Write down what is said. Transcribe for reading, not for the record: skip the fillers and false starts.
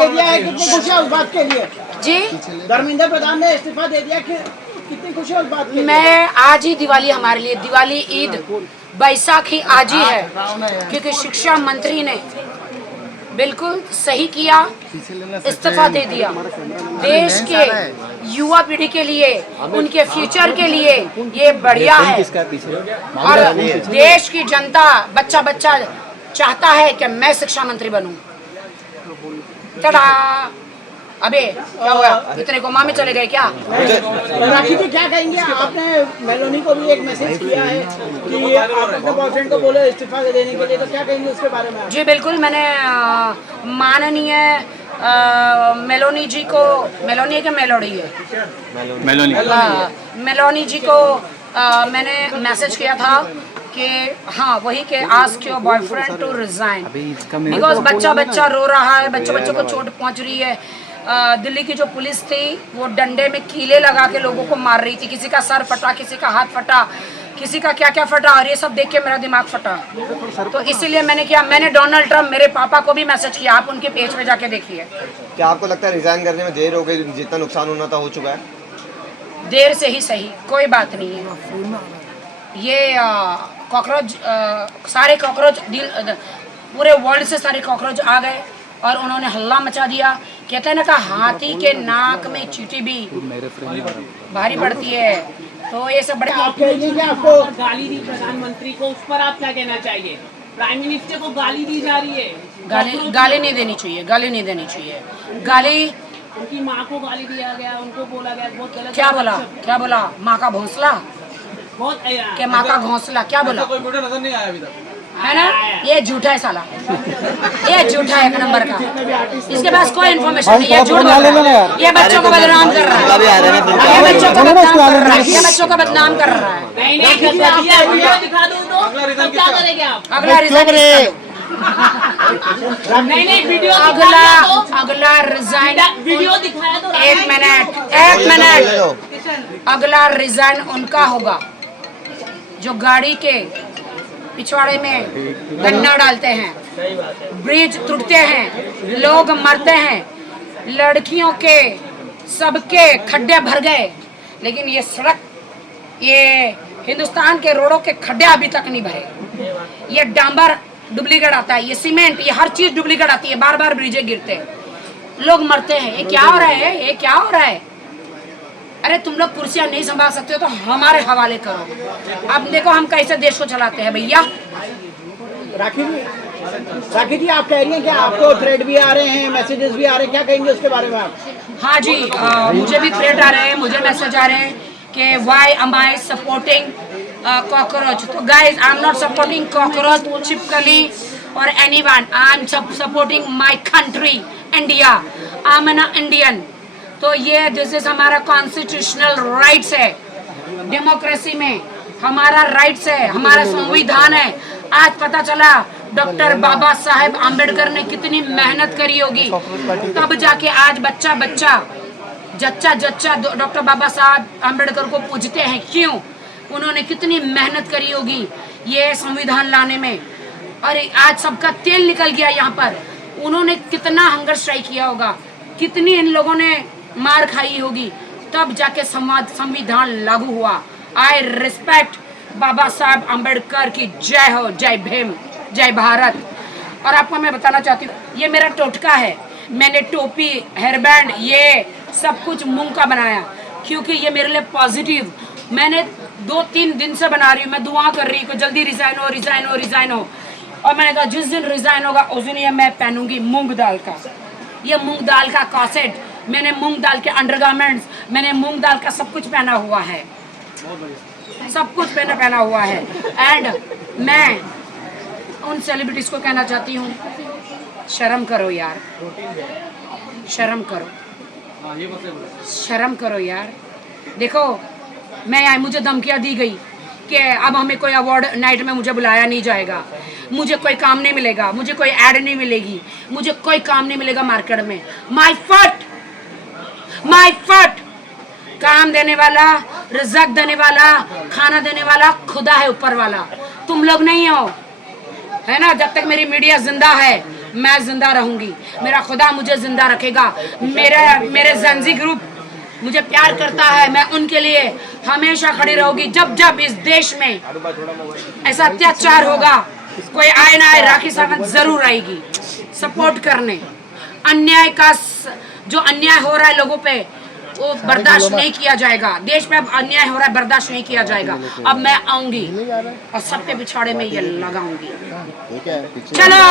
दे दिया है, कितनी खुशी है उस बात के लिए? जी धर्मेंद्र प्रधान ने इस्तीफा दे दिया, कि कितनी खुशी है उस बात के लिए? मैं आज ही दिवाली हमारे लिए, दिवाली, ईद, बैसाखी आज ही है, क्योंकि शिक्षा मंत्री ने बिल्कुल सही किया, इस्तीफा दे दिया। देश के युवा पीढ़ी के लिए, उनके फ्यूचर के लिए ये बढ़िया है। और देश की जनता, बच्चा बच्चा चाहता है कि मैं शिक्षा मंत्री बनूं। टडा! अबे क्या हुआ? इतने कोमा में चले गए क्या? राखी जी क्या कहेंगे? आपने मेलोनी को भी एक मैसेज किया है कि आप अपने बॉयफ्रेंड को बोले इस्तीफा देने के लिए, तो क्या कहेंगे उसके बारे में? जी बिल्कुल, मैंने माननीय मेलोनी जी को, मेलोनी है कि मेलोडी है? मेलोनी जी को मैंने मैसेज किया था कि हाँ वही के ask your boyfriend to resign, because बच्चा बच्चा रो रहा है, बच्चों बच्चों को चोट पहुंच रही है। दिल्ली की जो पुलिस थी वो डंडे में कीले लगा के लोगों को मार रही थी, किसी का सर फटा, किसी का हाथ फटा, किसी का क्या क्या फटा, और ये सब देख के मेरा दिमाग फटा। तो इसीलिए मैंने किया, मैंने डोनाल्ड ट्रम्प मेरे पापा को भी मैसेज किया, आप उनके पेज पे जाके देखिए। क्या आपको लगता है रिजाइन करने में देर हो गई? जितना नुकसान होना था हो चुका है? देर से ही सही, कोई बात नहीं है। ये कॉकरोच, सारे कॉकरोच पूरे वर्ल्ड से सारे कॉकरोच आ गए और उन्होंने हल्ला मचा दिया। कहते हैं ना कि हाथी के नाक में चींटी भी भारी पड़ती है। तो ये सब बड़े आप कहेंगे कि आपको गाली दी प्रधानमंत्री को, उस पर आप क्या कहना चाहिए? प्राइम मिनिस्टर को गाली दी जा रही है। गाली नहीं देनी चाहिए, गाली नहीं देनी चाहिए। गाली, उनकी माँ को गाली दिया गया, उनको बोला गया, बहुत गलत। क्या बोला? माँ का भोंसला, बहुत के माँ का घोंसला, क्या बोला? कोई वीडियो नजर नहीं आया अभी तक, है ना? ये झूठा है साला, ये झूठा है एक नंबर का। इसके पास कोई इन्फॉर्मेशन नहीं, ये झूठ बोल रहा है, ये बच्चों को बदनाम कर रहा है, ये बच्चों को बदनाम कर रहा है, ये बच्चों को बदनाम कर रहा है। वीडियो दिखा दो तो क्या करेंगे आप? अगला रिजाइन, नहीं वीडियो अगला रिजाइन, वीडियो दिखाया तो एक मिनट, अगला रिजाइन उनका होगा जो गाड़ी के पिछवाड़े में गन्ना डालते हैं, ब्रिज टूटते हैं, लोग मरते हैं, लड़कियों के सबके खड्डे भर गए, लेकिन ये सड़क, ये हिंदुस्तान के रोडों के खड्डे अभी तक नहीं भरे। ये डांबर डुप्लीकेट आता है, ये सीमेंट, ये हर चीज डुप्लीकेट आती है, बार बार ब्रिजे गिरते हैं, लोग मरते हैं। ये क्या हो रहा है? ये क्या हो रहा है? अरे तुम लोग कुर्सियां नहीं संभाल सकते हो तो हमारे हवाले करो। अब देखो हम कैसे देश को चलाते हैं भैया। राखी जी आप कह रही हैं कि आपको थ्रेड भी आ रहे हैं, मैसेजेस भी आ रहे हैं, क्या कहेंगे उसके बारे में आप? हाँ जी, मुझे भी थ्रेट आ रहे हैं, मुझे मैसेज आ रहे हैं कि why am I supporting cockroach. तो guys, I am not supporting cockroach, छिपकली और anyone. I am supporting my country India, I am an Indian. तो ये दिस इज हमारा कॉन्स्टिट्यूशनल राइट्स है, डेमोक्रेसी में हमारा राइट्स है, हमारा संविधान है। आज पता चला डॉक्टर बाबा साहेब आम्बेडकर ने कितनी मेहनत करी होगी, तब जाके आज बच्चा बच्चा जच्चा जच्चा डॉक्टर बाबा साहब आम्बेडकर को पूजते हैं। क्यों? उन्होंने कितनी मेहनत करी होगी ये संविधान लाने में। और आज सबका तेल निकल गया यहाँ पर। उन्होंने कितना हंगर स्ट्राइक किया होगा, कितनी इन लोगों ने मार खाई होगी, तब जाके संविधान लागू हुआ। आई रिस्पेक्ट बाबा साहब आम्बेडकर की जय हो, जय भीम, जय भारत। और आपको मैं बताना चाहती हूँ, ये मेरा टोटका है। मैंने टोपी, हेयरबैंड, ये सब कुछ मूंग का बनाया क्योंकि ये मेरे लिए पॉजिटिव। मैंने 2-3 दिन से बना रही हूँ, मैं दुआ कर रही हूँ कि जल्दी रिजाइन हो, रिजाइन हो, रिजाइन हो। और मैंने कहा जिस दिन रिजाइन होगा उस दिन ये मैं पहनूंगी मूंग दाल का, ये मूंग दाल का कॉसेट, मैंने मूंग दाल के अंडरगारमेंट्स, मैंने मूंग दाल का सब कुछ पहना हुआ है, सब कुछ पहना हुआ है। एंड मैं उन सेलिब्रिटीज को कहना चाहती हूँ, शर्म करो यार, शर्म करो, शर्म करो यार। देखो मैं मुझे धमकियाँ दी गई कि अब हमें कोई अवार्ड नाइट में मुझे बुलाया नहीं जाएगा, मुझे कोई काम नहीं मिलेगा, मुझे कोई ऐड नहीं मिलेगी, मुझे कोई काम नहीं मिलेगा मार्केट में। माय फट, काम देने वाला, रिज़्क़ देने वाला, खाना देने वाला खुदा है ऊपर वाला, तुम लोग नहीं हो, है ना। जब तक मेरी मीडिया जिंदा है मैं जिंदा रहूंगी, मेरा खुदा मुझे जिंदा रखेगा। मेरे जंजी ग्रुप मुझे प्यार करता है, मैं उनके लिए हमेशा खड़ी रहूंगी। जब जब इस देश में ऐसा अत्याचार होगा, कोई आए ना आए, राखी सावंत जरूर आएगी सपोर्ट करने। अन्याय का जो अन्याय हो रहा है लोगों पे, वो बर्दाश्त नहीं किया जाएगा। देश में अब अन्याय हो रहा है, बर्दाश्त नहीं किया जाएगा। अब मैं आऊंगी और सबके पिछाड़े में ये लगाऊंगी। चलो।